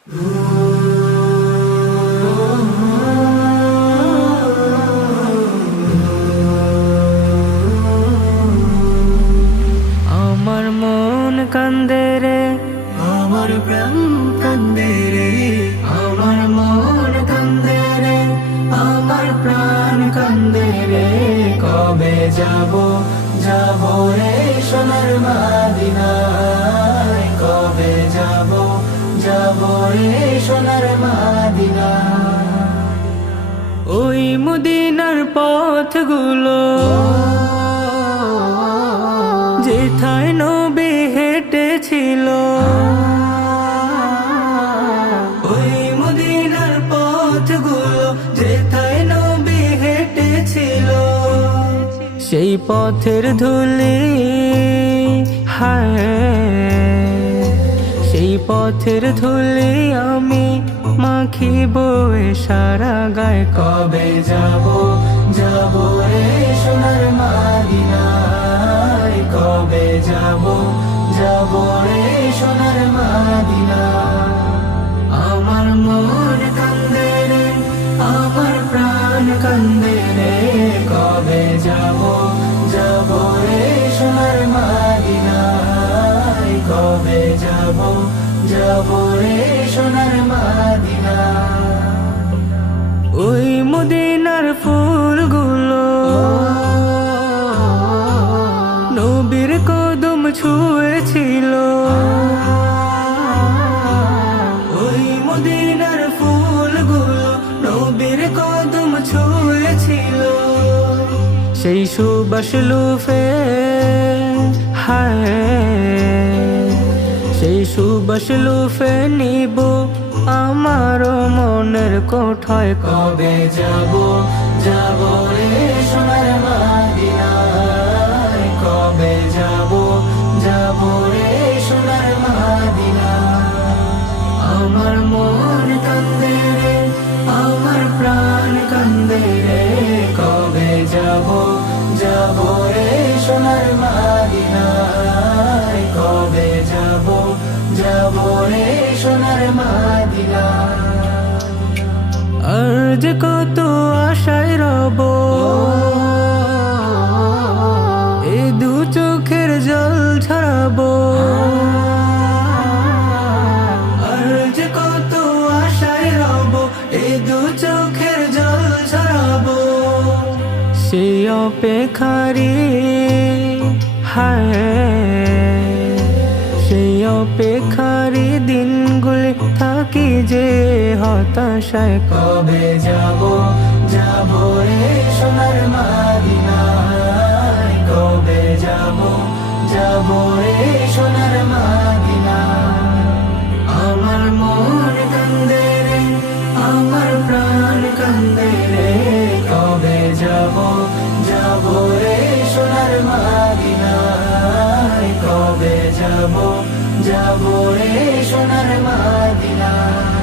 আমার মন কান্দে রে, আমার প্রাণ কান্দে রে, আমার মন কান্দে রে, আমার প্রাণ কান্দে রে। কবে যাব যাব রে সোনার মদিনায়, কবে যাব যাব রে সোনার মদিনায়। ওই মদিনার পথগুলো যেথায় নবী হেঁটেছিল, ওই মদিনার পথগুলো যেথায় নবী হেঁটেছিল, সেই পথের ধুলি হায়, সেই পথের ধুলি আমি মাখিব এ সারা গায়ে। কবে যাব যাব রে সোনার মদিনায়, কবে যাব যাব রে সোনার মদিনায়। আমার মন কান্দে রে, আমার প্রাণ কান্দে রে। কবে যাব যাব রে সোনার মদিনায়, কবে যাব যাব রে সোনার মদিনায়। ওই মদিনার ফুলগুলো নবীর কদম ছুঁয়েছিল, ওই মদিনার ফুলগুলো নবীর কদম ছুঁয়েছিল, সেই সুবাস লুফে হায়, সেই সুবাস লুফে নিব আমার মনের কোঠায়। কবে যাব যাব রে সোনার মদিনায়, কবে যাব যাব রে সোনার মদিনায়। আমার মন কান্দে রে, আমার প্রাণ কান্দে রে। কবে যাব যাব রে সোনার মদিনায়, কবে যাব যাব রে সোনার মদিনায়। আর যে কত আশায় রব, এ দু চোখের জল ঝরাবো। আর যে কত আশায় রব, এ দু চোখের জল ঝরাবো। সেই অপেক্ষারি হায়, সেই অপেক্ষারি দিনগুলি থাকি যে হতাশায়। কবে যাব যাব রে সোনার মদিনায়, কবে যাব যাব রে সোনার মদিনায়। আমার মন কান্দে রে, আমার প্রাণ কান্দে রে। কবে যাব যাব রে সোনার মদিনায়, কবে যাব যাব রে সোনার মদিনায়।